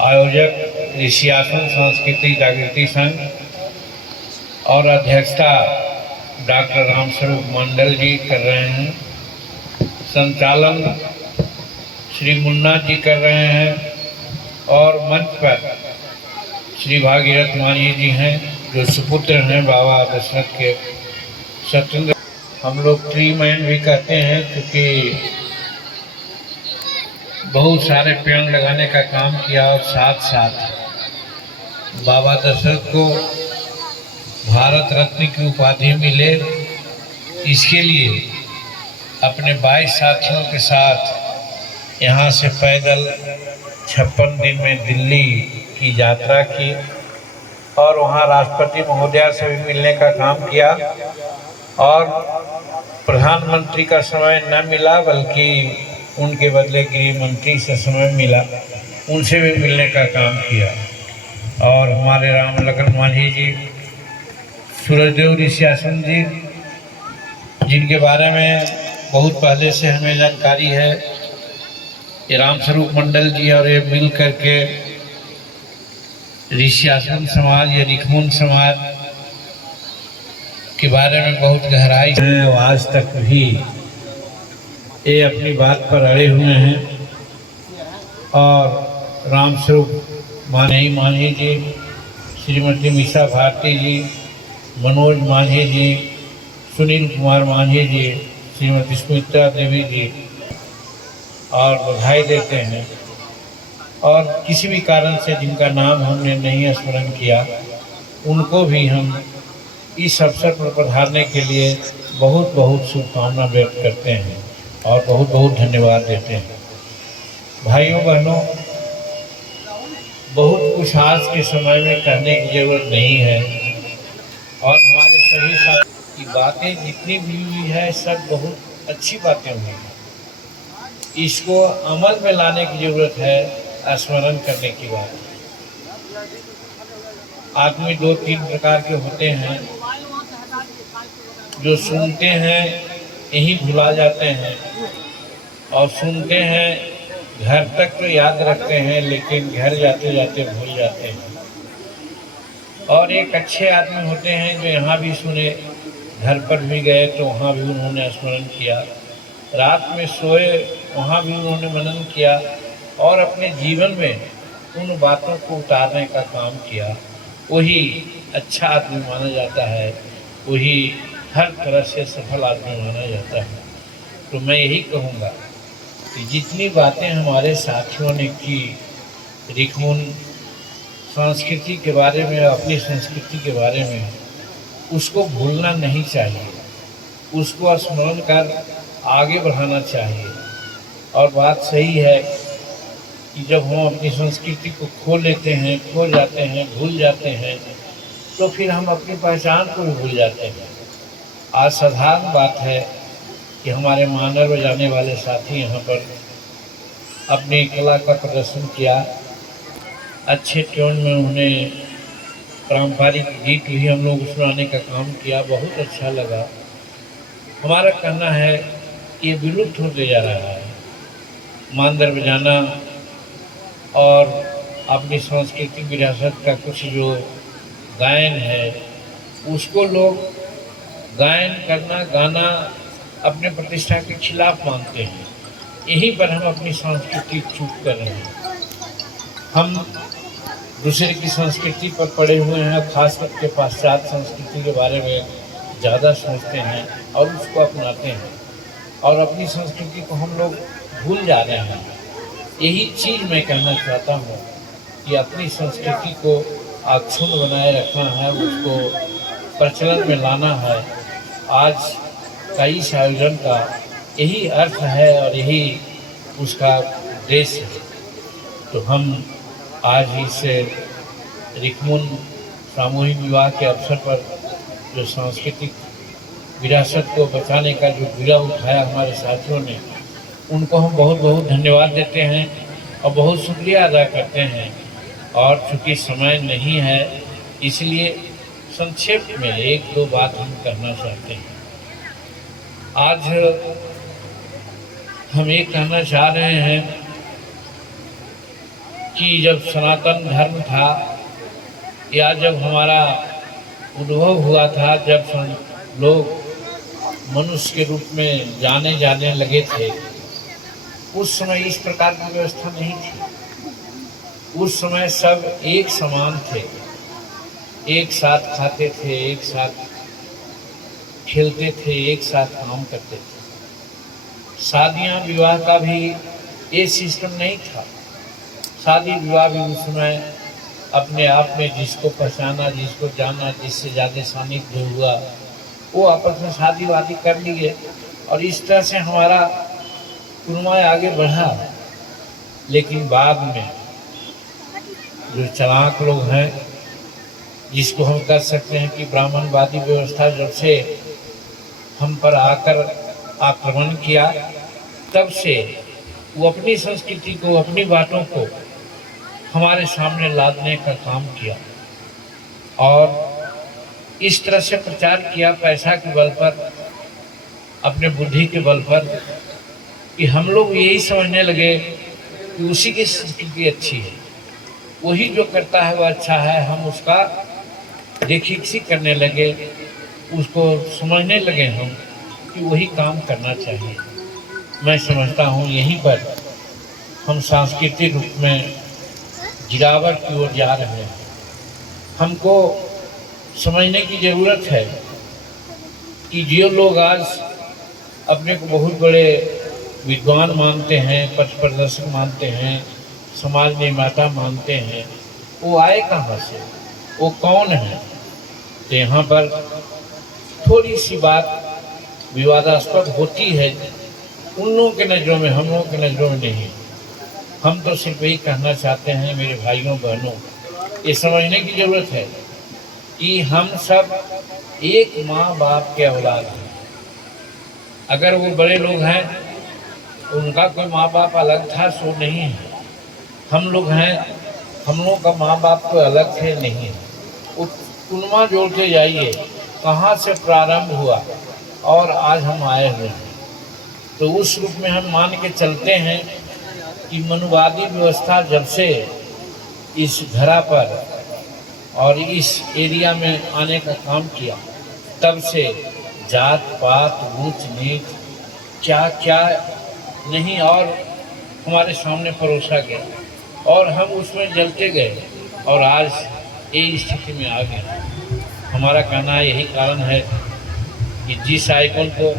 आयोजक ऋषि आश्रम संस्कृति जागृति संघ और अध्यक्षता डॉक्टर रामस्वरूप मंडल जी कर रहे हैं। संचालन श्री मुन्ना जी कर रहे हैं और मंच पर श्री भागीरथ मांझी जी हैं जो सुपुत्र हैं बाबा दशरथ के सत्येंद्र। हम लोग ट्री मैन भी कहते हैं क्योंकि बहुत सारे पेड़ लगाने का काम किया और साथ साथ बाबा दशरथ को भारत रत्न की उपाधि मिले, इसके लिए अपने 22 साथियों के साथ यहाँ से पैदल 56 दिन में दिल्ली की यात्रा की और वहाँ राष्ट्रपति महोदया से भी मिलने का काम किया और प्रधानमंत्री का समय न मिला बल्कि उनके बदले गृह मंत्री से समय मिला, उनसे भी मिलने का काम किया। और हमारे राम लखन मांझी जी, सूरजदेव ऋषि आश्रम जी, जिनके बारे में बहुत पहले से हमें जानकारी है, ये रामस्वरूप मंडल जी और ये मिल करके ऋषि आश्रम समाज या रिखमुन समाज के बारे में बहुत गहराई है। आज तक भी ये अपनी बात पर अड़े हुए हैं और रामस्वरूप मांझी जी, श्रीमती मीसा भारती जी, मनोज मांझी जी, सुनील कुमार मांझी जी, श्रीमती सुमित्रा देवी जी और बधाई देते हैं। और किसी भी कारण से जिनका नाम हमने नहीं स्मरण किया उनको भी हम इस अवसर पर पधारने के लिए बहुत बहुत शुभकामना व्यक्त करते हैं और बहुत बहुत धन्यवाद देते हैं। भाइयों बहनों, बहुत कुछ आज के समय में कहने की जरूरत नहीं है और हमारे सभी साथी की बातें जितनी भी हुई है सब बहुत अच्छी बातें हुई हैं। इसको अमल में लाने की जरूरत है, स्मरण करने की बात। आदमी 2-3 प्रकार के होते हैं, जो सुनते हैं यही भुला जाते हैं और सुनते हैं घर तक तो याद रखते हैं लेकिन घर जाते जाते भूल जाते हैं। और एक अच्छे आदमी होते हैं जो यहाँ भी सुने, घर पर भी गए तो वहाँ भी उन्होंने स्मरण किया, रात में सोए वहाँ भी उन्होंने मनन किया और अपने जीवन में उन बातों को उतारने का काम किया। वही अच्छा आदमी माना जाता है, वही हर तरह से सफल आदमी माना जाता है। तो मैं यही कहूँगा कि जितनी बातें हमारे साथियों ने की रिखमुन संस्कृति के बारे में, अपनी संस्कृति के बारे में, उसको भूलना नहीं चाहिए, उसको स्मरण कर आगे बढ़ाना चाहिए। और बात सही है कि जब हम अपनी संस्कृति को खो लेते हैं, खो जाते हैं, भूल जाते हैं तो फिर हम अपनी पहचान को भी भूल जाते हैं। आज साधारण बात है कि हमारे मानर बजाने वाले साथी यहाँ पर अपनी कला का प्रदर्शन किया, अच्छे ट्यून में उन्हें पारंपरिक गीत भी हम लोग सुनाने का काम किया, बहुत अच्छा लगा। हमारा कहना है कि ये विलुप्त होते जा रहा है, मांदर बजाना और अपनी सांस्कृतिक विरासत का कुछ जो गायन है उसको लोग गायन करना, गाना अपने प्रतिष्ठा के खिलाफ मानते हैं। यहीं पर हम अपनी संस्कृति चूक कर रहे हैं। हम दूसरे की संस्कृति पर पड़े हुए हैं, खास करके पाश्चात्य संस्कृति के बारे में ज़्यादा सोचते हैं और उसको अपनाते हैं और अपनी संस्कृति को हम लोग भूल जा रहे हैं। यही चीज़ मैं कहना चाहता हूँ कि अपनी संस्कृति को अक्षुण्ण बनाए रखना है, उसको प्रचलन में लाना है। आज का इस आयोजन का यही अर्थ है और यही उसका उद्देश्य है। तो हम आज इस रिखमुन सामूहिक विवाह के अवसर पर जो सांस्कृतिक विरासत को बचाने का जो बीड़ा उठाया हमारे साथियों ने, उनको हम बहुत बहुत धन्यवाद देते हैं और बहुत शुक्रिया अदा करते हैं। और चूँकि समय नहीं है इसलिए संक्षेप में 1-2 बात हम करना चाहते हैं। आज हम ये कहना चाह रहे हैं कि जब सनातन धर्म था या जब हमारा उद्भव हुआ था, जब लोग मनुष्य के रूप में जाने लगे थे, उस समय इस प्रकार की व्यवस्था नहीं थी। उस समय सब एक समान थे, एक साथ खाते थे, एक साथ खेलते थे, एक साथ काम करते थे। शादियां विवाह का भी ये सिस्टम नहीं था। शादी विवाह भी उस समय अपने आप में जिसको पहचाना, जिसको जाना, जिससे ज़्यादा सानिध्य हुआ, वो आपस में शादी वादी कर लिए और इस तरह से हमारा कुनवाय आगे बढ़ा। लेकिन बाद में जो चालाक लोग हैं, जिसको हम कह सकते हैं कि ब्राह्मणवादी व्यवस्था जब से हम पर आकर आक्रमण किया, तब से वो अपनी संस्कृति को, अपनी बातों को हमारे सामने लादने का काम किया और इस तरह से प्रचार किया पैसा के बल पर, अपने बुद्धि के बल पर, कि हम लोग यही समझने लगे कि उसी की संस्कृति अच्छी है, वही जो करता है वह अच्छा है। हम उसका देखी करने लगे, उसको समझने लगे हम कि वही काम करना चाहिए। मैं समझता हूँ यहीं पर हम सांस्कृतिक रूप में गिरावट की ओर जा रहे हैं। हमको समझने की ज़रूरत है कि जो लोग आज अपने को बहुत बड़े विद्वान मानते हैं, पथ प्रदर्शक मानते हैं, समाज निर्माता मानते हैं, वो आए कहाँ से, वो कौन है? तो यहाँ पर थोड़ी सी बात विवादास्पद होती है उन लोगों के नज़रों में, हम लोगों के नज़रों में नहीं। हम तो सिर्फ यही कहना चाहते हैं मेरे भाइयों बहनों, ये समझने की ज़रूरत है कि हम सब एक माँ बाप के औलाद हैं। अगर वो बड़े लोग हैं, उनका कोई माँ बाप अलग था सो नहीं है। हम लोग हैं, हम लोगों का माँ बाप कोई अलग थे नहीं है। कुनवा जोड़ते जाइए, कहाँ से प्रारंभ हुआ और आज हम आए हुए हैं। तो उस रूप में हम मान के चलते हैं कि मनुवादी व्यवस्था जब से इस धरा पर और इस एरिया में आने का काम किया, तब से जात पात, ऊंच नीच, क्या क्या नहीं और हमारे सामने परोसा गया और हम उसमें जलते गए और आज ये स्थिति में आ गए। हमारा कहना यही कारण है कि जिस आइकन को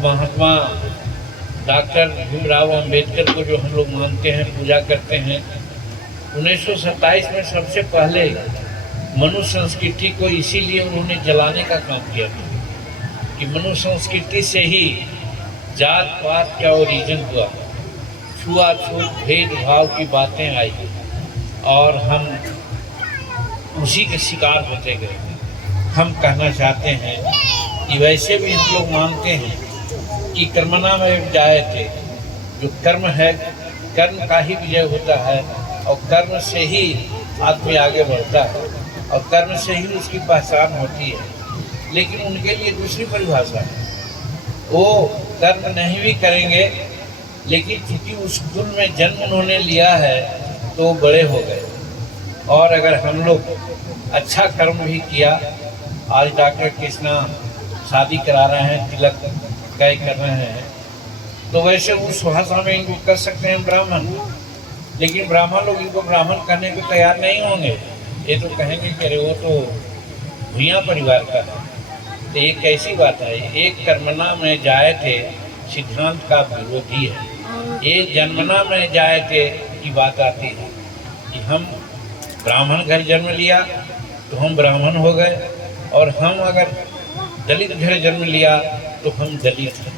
महात्मा डॉक्टर भीमराव अंबेडकर को जो हम लोग मानते हैं, पूजा करते हैं, 1927 में सबसे पहले मनु संस्कृति को इसीलिए उन्होंने जलाने का काम किया था कि मनु संस्कृति से ही जात पात का ओरिजिन हुआ, छुआछूत भेदभाव की बातें आई और हम उसी के शिकार होते गए। हम कहना चाहते हैं कि वैसे भी हम लोग मानते हैं कि कर्मणा में जायते, जो कर्म है, कर्म का ही विजय होता है और कर्म से ही आदमी आगे बढ़ता है और कर्म से ही उसकी पहचान होती है। लेकिन उनके लिए दूसरी परिभाषा है, वो कर्म नहीं भी करेंगे, लेकिन चूंकि उस कुल में जन्म उन्होंने लिया है तो वो बड़े हो गए। और अगर हम लोग अच्छा कर्म भी किया, आज डॉक्टर कृष्णा शादी करा रहे हैं, तिलक तय कर रहे हैं, तो वैसे उस भाषा में इनको कर सकते हैं ब्राह्मण, लेकिन ब्राह्मण लोग इनको ब्राह्मण करने को तैयार नहीं होंगे। ये तो कहेंगे कि अरे वो तो भूया परिवार का है। तो ये कैसी बात है? एक कर्मणा में जाए थे सिद्धांत का विरोधी है। ये जन्मना में जाए थे की बात आती है कि हम ब्राह्मण घर जन्म लिया तो हम ब्राह्मण हो गए, और हम अगर दलित घर जन्म लिया तो हम दलित हैं।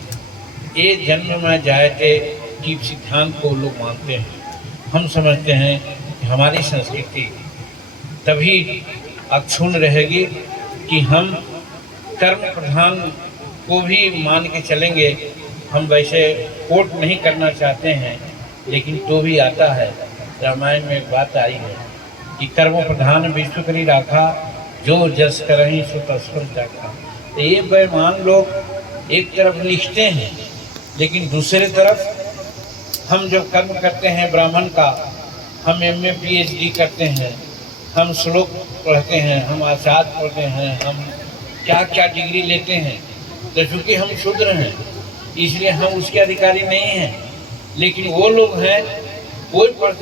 ये जन्म में जाए थे कि सिद्धांत को लोग मानते हैं। हम समझते हैं कि हमारी संस्कृति तभी अक्षुण्ण रहेगी कि हम कर्म प्रधान को भी मान के चलेंगे। हम वैसे कोट नहीं करना चाहते हैं, लेकिन तो भी आता है। रामायण में एक बात आई है कि कर्म प्रधान विश्व करी राखा, जो जस करहीं सो तस्कर जाखा। ये बेईमान लोग एक तरफ लिखते हैं, लेकिन दूसरे तरफ हम जब कर्म करते हैं ब्राह्मण का, हम MA PhD करते हैं, हम श्लोक पढ़ते हैं, हम आचार्य पढ़ते हैं, हम क्या क्या डिग्री लेते हैं, तो चूँकि हम शूद्र हैं इसलिए हम उसके अधिकारी नहीं हैं। लेकिन वो लोग हैं, कोई